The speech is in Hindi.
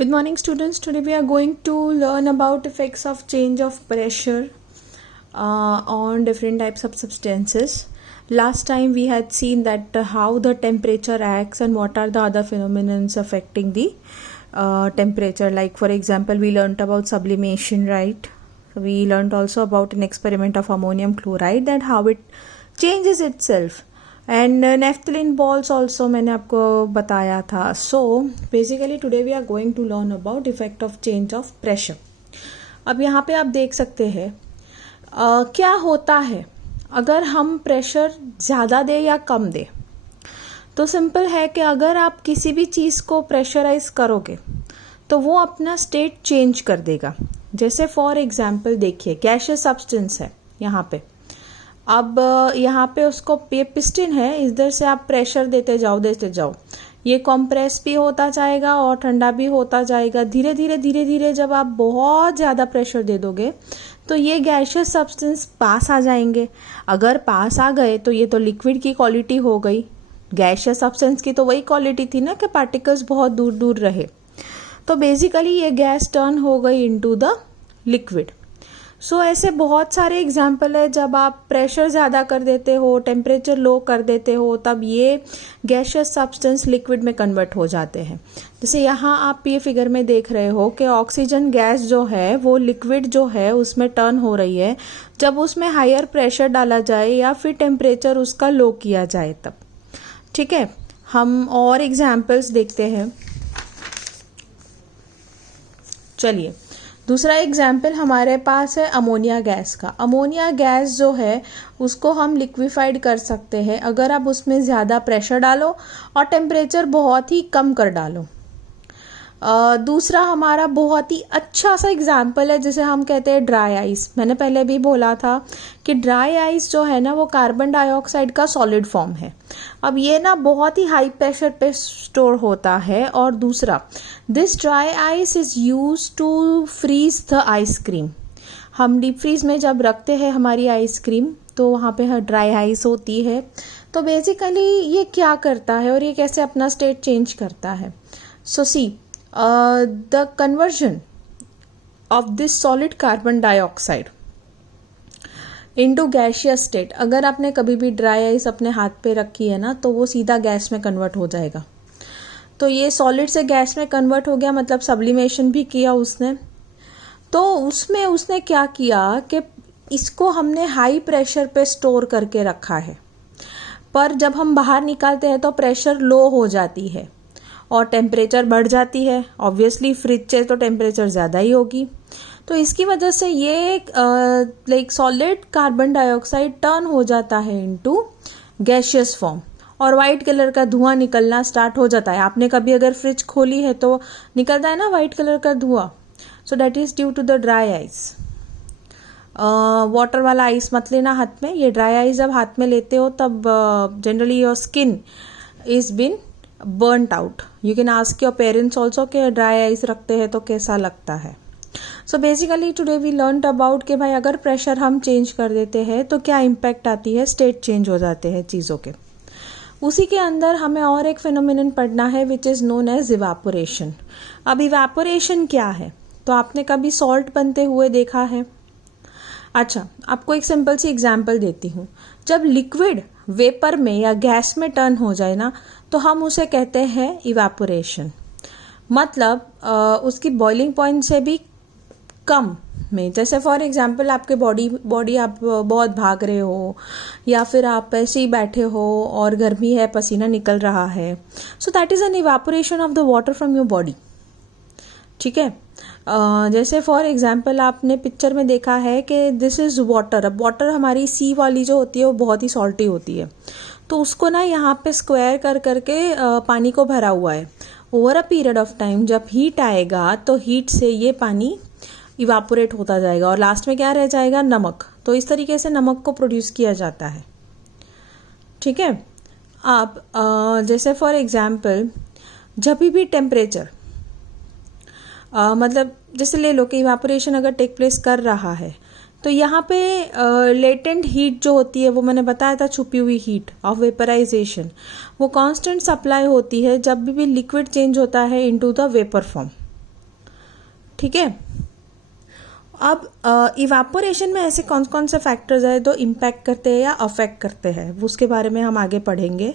Good morning, students. Today we are going to learn about effects of change of pressure on different types of substances. Last time we had seen that how the temperature acts and what are the other phenomena affecting the temperature. Like for example, we learnt about sublimation, right? We learnt also about an experiment of ammonium chloride, that how it changes itself. And naphthalene balls also मैंने आपको बताया था. So basically today we are going to learn about effect of change of pressure. अब यहाँ पे आप देख सकते हैं क्या होता है अगर हम प्रेशर ज़्यादा दे या कम दे. तो सिंपल है कि अगर आप किसी भी चीज़ को प्रेशराइज करोगे तो वो अपना स्टेट चेंज कर देगा. जैसे फॉर एग्जाम्पल देखिए, गैशियस सब्सटेंस है यहाँ पे. अब यहाँ पे उसको ये पिस्टन है, इधर से आप प्रेशर देते जाओ, ये कॉम्प्रेस भी होता जाएगा और ठंडा भी होता जाएगा. धीरे धीरे जब आप बहुत ज़्यादा प्रेशर दे दोगे तो ये गैशियस सब्सटेंस पास आ जाएंगे. अगर पास आ गए तो ये तो लिक्विड की क्वालिटी हो गई. गैशियस सब्सटेंस की तो वही क्वालिटी थी ना कि पार्टिकल्स बहुत दूर दूर रहे. तो बेसिकली ये गैस टर्न हो गई इनटू द लिक्विड. सो ऐसे बहुत सारे एग्जाम्पल है जब आप प्रेशर ज़्यादा कर देते हो, टेम्परेचर लो कर देते हो, तब ये गैशियस सब्सटेंस लिक्विड में कन्वर्ट हो जाते हैं. जैसे यहाँ आप ये फिगर में देख रहे हो कि ऑक्सीजन गैस जो है वो लिक्विड जो है उसमें टर्न हो रही है जब उसमें हायर प्रेशर डाला जाए या फिर टेम्परेचर उसका लो किया जाए तब. ठीक है, हम और एग्जाम्पल्स देखते हैं. चलिए, दूसरा एग्जाम्पल हमारे पास है अमोनिया गैस का. अमोनिया गैस जो है उसको हम लिक्विफाइड कर सकते हैं अगर आप उसमें ज़्यादा प्रेशर डालो और टेम्परेचर बहुत ही कम कर डालो. दूसरा हमारा बहुत ही अच्छा सा एग्जाम्पल है जिसे हम कहते हैं ड्राई आइस. मैंने पहले भी बोला था कि ड्राई आइस जो है ना वो कार्बन डाइऑक्साइड का सॉलिड फॉर्म है. अब ये ना बहुत ही हाई प्रेशर पे स्टोर होता है. और दूसरा, this dry ice is use to freeze the ice cream. हम डीप फ्रीज में जब रखते हैं हमारी आइसक्रीम तो वहाँ पे ड्राई आइस होती है. तो बेसिकली ये क्या करता है और ये कैसे अपना स्टेट चेंज करता है. सो सी, the conversion of this solid carbon dioxide into gaseous state. अगर आपने कभी भी ड्राई आइस अपने हाथ पे रखी है ना तो वो सीधा गैस में कन्वर्ट हो जाएगा. तो ये सॉलिड से गैस में कन्वर्ट हो गया, मतलब सब्लिमेशन भी किया उसने. तो उसमें उसने क्या किया कि इसको हमने हाई प्रेशर पे स्टोर करके रखा है, पर जब हम बाहर निकालते हैं तो प्रेशर लो हो जाती है और टेम्परेचर बढ़ जाती है. ऑब्वियसली फ्रिज से तो टेम्परेचर ज़्यादा ही होगी. तो इसकी वजह से ये like solid carbon dioxide turn हो जाता है इनटू गैशियस फॉर्म और वाइट कलर का धुआं निकलना स्टार्ट हो जाता है. आपने कभी अगर फ्रिज खोली है तो निकलता है ना वाइट कलर का धुआं. So that is due to the dry ice. Water वाला आइस मत लेना हाथ में. ये ड्राई आइस जब हाथ में लेते हो तब generally your skin is been burnt out. You can ask your parents also कि dry ice रखते हैं तो कैसा लगता है. So basically today we learnt about कि भाई अगर प्रेशर हम चेंज कर देते हैं तो क्या इम्पैक्ट आती है, स्टेट चेंज हो जाते हैं चीज़ों के. उसी के अंदर हमें और एक फिनोमिनन पढ़ना है which is known as evaporation. अब इवापोरेशन क्या है, तो आपने कभी सॉल्ट बनते हुए देखा है. अच्छा, आपको एक सिंपल सी एग्जाम्पल देती हूँ. जब लिक्विड वेपर में या गैस में टर्न हो जाए ना तो हम उसे कहते हैं इवापोरेशन. मतलब उसकी बॉइलिंग पॉइंट से भी कम में. जैसे फॉर एग्जांपल आपके बॉडी आप बहुत भाग रहे हो या फिर आप ऐसे ही बैठे हो और गर्मी है, पसीना निकल रहा है. सो that is an evaporation of the water from your body. ठीक है, जैसे फॉर एग्जांपल आपने पिक्चर में देखा है कि दिस इज़ वाटर. अब वाटर हमारी सी वाली जो होती है वो बहुत ही सॉल्टी होती है. तो उसको ना यहाँ पे स्क्वायर कर करके पानी को भरा हुआ है. Over a period of time जब हीट आएगा तो हीट से ये पानी इवापोरेट होता जाएगा और लास्ट में क्या रह जाएगा, नमक. तो इस तरीके से नमक को प्रोड्यूस किया जाता है. ठीक है, अब जैसे फॉर एग्जांपल जब भी टेम्परेचर मतलब जैसे ले लो कि इवापोरेशन अगर टेक प्लेस कर रहा है तो यहाँ पे लेटेंट हीट जो होती है वो मैंने बताया था, छुपी हुई हीट ऑफ वेपराइजेशन, वो कांस्टेंट सप्लाई होती है जब भी लिक्विड चेंज होता है इनटू द वेपर फॉर्म. ठीक है। अब इवापोरेशन में ऐसे कौन कौन से फैक्टर्स हैं जो इम्पैक्ट करते हैं या अफेक्ट करते हैं, उसके बारे में हम आगे पढ़ेंगे।